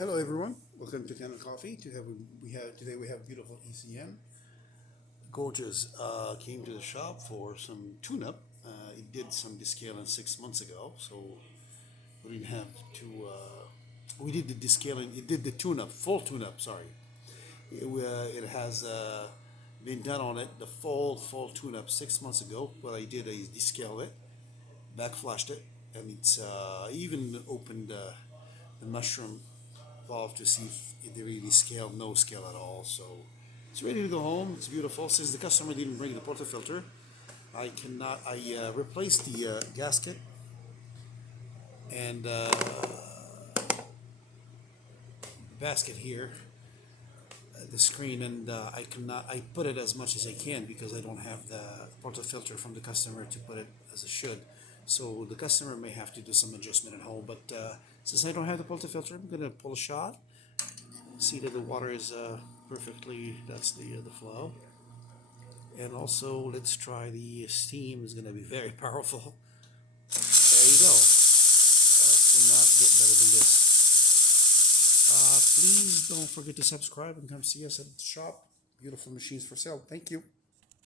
Hello everyone, welcome to Kanen Coffee. Today we have beautiful ECM. Gorgeous came to the shop for some tune-up. It did some descaling 6 months ago, so we didn't have to. We did the descaling. It did the tune-up, full tune-up. Sorry, it has been done on it the full tune-up 6 months ago. What I did is descale it, backflashed it, and it's even opened the mushroom valve to see if they really scale, no scale at all. So it's ready to go home. It's beautiful. Since the customer didn't bring the portafilter, I replaced the gasket and basket here, the screen, and I put it as much as I can because I don't have the portafilter from the customer to put it as it should. So the customer may have to do some adjustment at home, but since I don't have the portafilter, I'm gonna pull a shot. See that the water is perfectly. That's the flow. And also, let's try the steam. Is gonna be very powerful. There you go. That cannot get better than this. Please don't forget to subscribe and come see us at the shop. Beautiful machines for sale. Thank you.